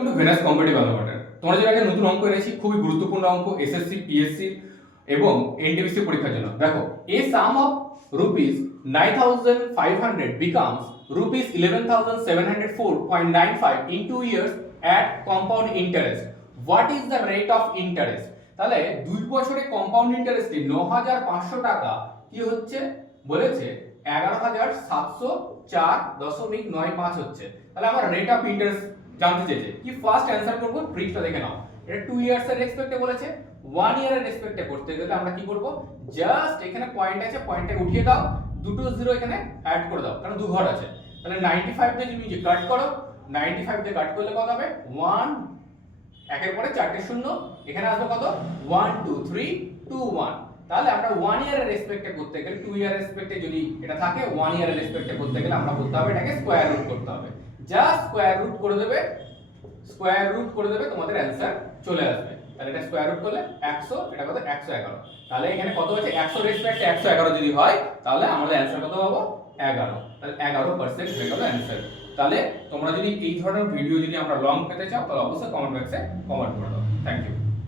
কিন্তু venous competitive algorithm তোমরা যে একটা নতুন অঙ্ক এনেছি, খুবই গুরুত্বপূর্ণ অঙ্ক এসএসসি, পিএসসি এবং এনটিপিসি পরীক্ষার জন্য। দেখো, এ সাম of rupees 9,500 becomes rupees 11,704.95 in 2 years at compound interest. What is the rate of interest? তাহলে 2 বছরে কম্পাউন্ড ইন্টারেস্টে 9,500 টাকা কি হচ্ছে বলেছে 11,704.95 হচ্ছে। তাহলে আমার রেট অফ ইন্টারেস্ট জানতে চেয়েছে। কি ফার্স্ট অ্যানসার করব, ট্রিকটা দেখে নাও। এটা 2 ইয়ার্স এর রেসপেক্টে বলেছে, 1 ইয়ারের রেসপেক্টে করতে গেলে আমরা কি করব, জাস্ট এখানে পয়েন্ট আছে, পয়েন্টটাকে উঠিয়ে দাও, দুটো জিরো এখানে অ্যাড করে দাও, কারণ দু ঘর আছে। তাহলে 95 দিয়ে তুমি যে কাট করো, 95 দিয়ে কাট করলে কত হবে 1, একের পরে চারটে শূন্য, এখানে আসবে কত 1 2 3 2 1। তাহলে আমরা 1 ইয়ারের রেসপেক্টে করতে গেলে, 2 ইয়ারের রেসপেক্টে যদি এটা থাকে, 1 ইয়ারের রেসপেক্টে করতে গেলে আমরা করতে হবে এটাকে স্কয়ার রুট করতে হবে। জাস্ট স্কয়ার রুট করে দেবে, স্কয়ার রুট করে দেবে, তোমাদের অ্যানসার চলে আসবে। তাহলে এটা স্কয়ার রুট করলে 100, এটা কত 111। তাহলে এখানে কত হচ্ছে 100 রেসপেক্টে 111 যদি হয়, তাহলে আমাদের অ্যানসার কত হবে 11। তাহলে 11% হয়ে গেল অ্যানসার। তাহলে তোমরা যদি এই ধরনের ভিডিও যদি আমরা লং পেতে চাও, তাহলে অবশ্যই কমেন্ট বক্সে কমেন্ট করে দাও। Thank you.